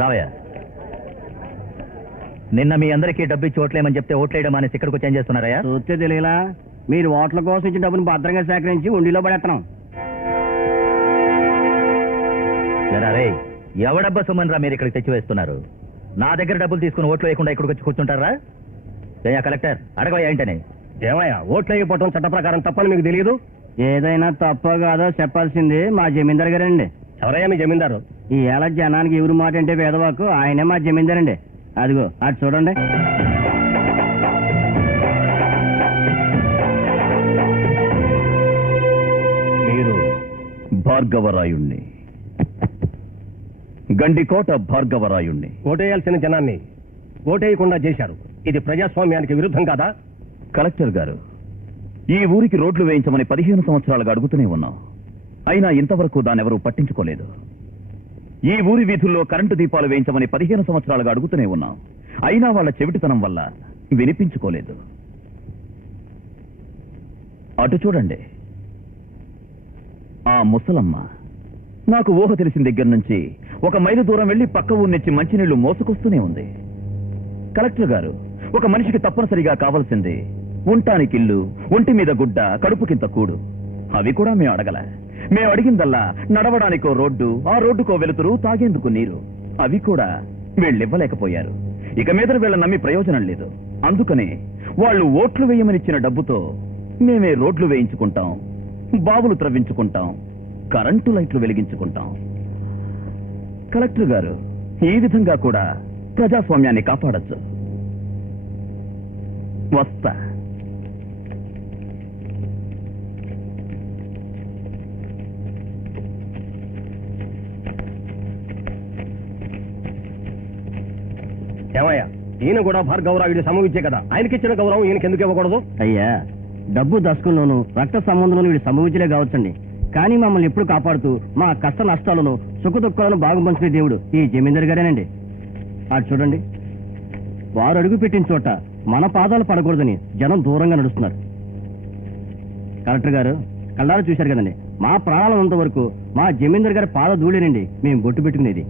రావయ్యా. నిన్న మీ అందరికీ డబ్బు ఇచ్చి ఓట్లేయమని చెప్తే ఓట్లేయడం అనేసి ఇక్కడికి వచ్చి ఏం చేస్తున్నారయ్యా? చూస్తే తెలియలా. మీరు ఓట్ల కోసం ఇచ్చిన డబ్బును భద్రంగా సేకరించి ఉండిలో పడేస్తున్నాం రే ఎవడబ్బా సుమన్ రా మీరు ఇక్కడికి తెచ్చి వేస్తున్నారు నా దగ్గర డబ్బులు తీసుకుని ఓట్లు వేయకుండా ఇక్కడికి వచ్చి కూర్చుంటారా? ఏయా కలెక్టర్ అడగవయ్యా ఏంటని? ఏమయ్యా ఓట్లు వేయకపోవటం చట్ట ప్రకారం తప్పని మీకు తెలియదు? ఏదైనా తప్పో కాదో చెప్పాల్సింది మా జమీందార్ గారండి. ఎవరయ్యా మీ జమీందారు? ఈ ఏళ్ళ జనానికి ఎవరు మాట అంటే వేదవాకు ఆయనే మా జమీందారండి. అదిగో అది చూడండి. మీరు భార్గవరాయుణ్ణి. గండికోట భార్గవరాయుణ్ణి. ఓటేయాల్సిన జనాన్ని ఓటేయకుండా చేశారు. ఇది ప్రజాస్వామ్యానికి విరుద్ధం కాదా? కలెక్టర్ గారు ఈ ఊరికి రోడ్లు వేయించమని పదిహేను సంవత్సరాలుగా అడుగుతూనే ఉన్నాం. అయినా ఇంతవరకు దానెవరూ పట్టించుకోలేదు. ఈ ఊరి వీధుల్లో కరెంటు దీపాలు వేయించమని పదిహేను సంవత్సరాలుగా అడుగుతూనే ఉన్నాం. అయినా వాళ్ళ చెవిటితనం వల్ల వినిపించుకోలేదు. అటు చూడండి. ఆ ముసలమ్మ నాకు ఊహ తెలిసిన దగ్గర నుంచి ఒక మైలు దూరం వెళ్ళి పక్క ఊరినిచ్చి మంచినీళ్ళు మోసుకొస్తూనే ఉంది. కలెక్టర్ గారు ఒక మనిషికి తప్పనిసరిగా కావాల్సింది ఉంటానికి ఇల్లు ఒంటి మీద గుడ్డ కడుపుకింత కూడు. అవి కూడా మేము అడగల. మేము అడిగిందల్లా నడవడానికో రోడ్డు ఆ రోడ్డుకో వెలుతురు తాగేందుకు నీరు. అవి కూడా వీళ్ళివ్వలేకపోయారు. ఇక మీద వీళ్ళ నమ్మి ప్రయోజనం లేదు. అందుకనే వాళ్ళు ఓట్లు వేయమనిచ్చిన డబ్బుతో మేమే రోడ్లు వేయించుకుంటాం బావులు త్రవ్వించుకుంటాం కరెంటు లైట్లు వెలిగించుకుంటాం. కలెక్టర్ గారు ఈ విధంగా కూడా ప్రజాస్వామ్యాన్ని కాపాడచ్చు. వస్తా. ఏమయ్యా? ఈయన కూడా భార్గవరాయుడి సమవిచ్చే కదా. ఆయనకిచ్చిన గౌరవం ఈయనకి ఎందుకు ఇవ్వకూడదు? అయ్యా డబ్బు దశకుల్లోనూ రక్త సంబంధంలోనూ వీడి సంభవించలే కావచ్చండి. కానీ మమ్మల్ని ఎప్పుడు కాపాడుతూ మా కష్ట నష్టాలను సుఖ దుఃఖాలను బాగు పంచుకునే దేవుడు ఈ జమీందార్ గారేనండి. అటు చూడండి. వారు అడుగు పెట్టిన చోట మన పాదాలు పడకూడదని జనం దూరంగా నడుస్తున్నారు. కలెక్టర్ గారు కళ్ళారా చూశారు కదండి. మా ప్రాణాలు ఉన్నంత వరకు మా జమీందార్ గారి పాద ధూళేనండి. మేము బొట్టు పెట్టుకునేది.